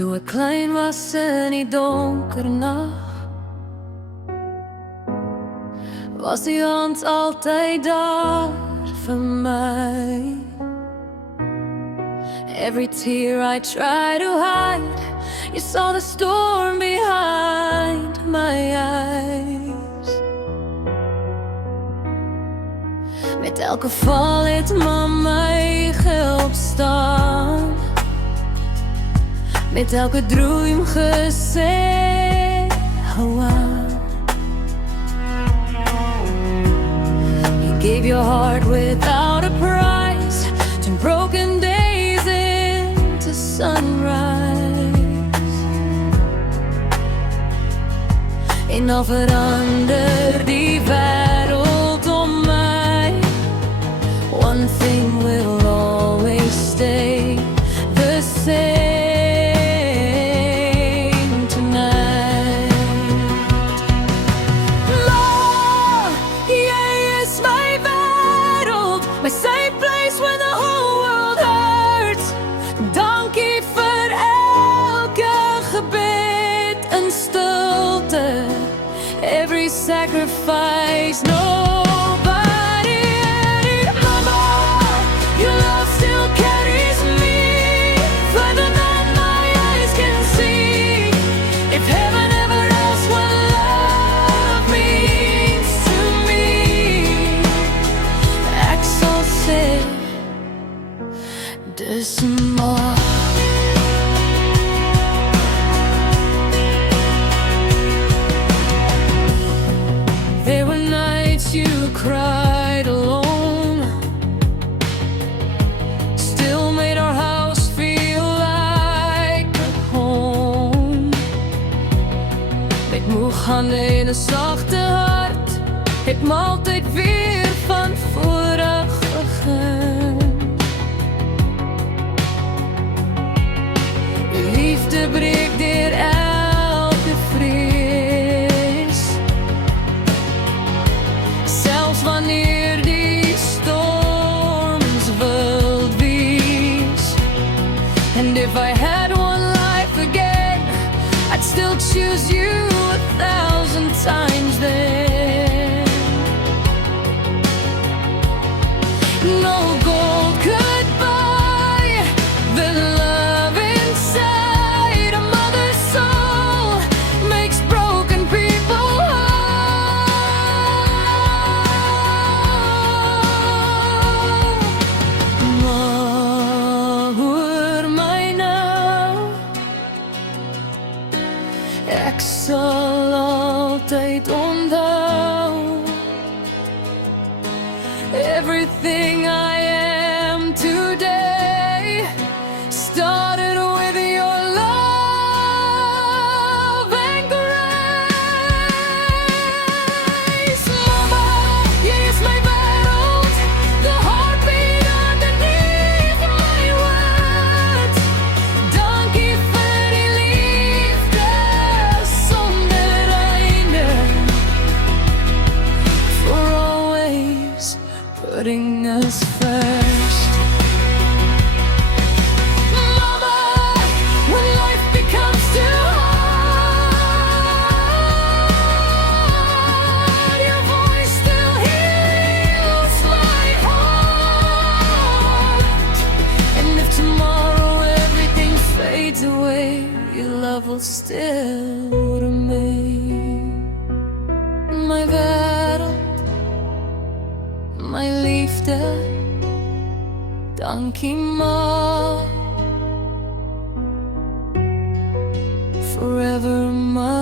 Toe ek klein was in die donker nag, was die hand altyd daar vir my. Every tear I tried to hide, you saw the storm behind my eyes. Met elke val het mama my gehelp staan, met elke droom gesê hou aan. You gave your heart without a price, turn broken days into sunrise. En al verander die wêreld om my, one thing will always stay the same. My safe place when the whole world hurts. Dankie vir elke gebed in stilte, every sacrifice nobody added. Mama, your love still carries me further than my eyes can see. If heaven ever asks what love means to me, ek sal sê dis maar. There were nights you cried alone, still made our house feel like a home. Met moeg hande en 'n sagte hart, het my altyd weer van voor af begin. Liefde breek deur elke vrees, selfs wanneer die storms wild wees. And if I had one life again, I'd still choose you 1,000 times then. No gold could buy the love inside a mother's soul, makes broken people whole. Maar hoor my nou, ek sal altyd onthou everything I am today started with your love and grace. Mama, yes, my battle, the heartbeat underneath my words. Dankie vir die liefde sonder einde, for always putting us first. Mama, when life becomes too hard, your voice still heals my heart. And if tomorrow everything fades away, your love will still remain. My wêreld, my liefde, dankie maar, forever my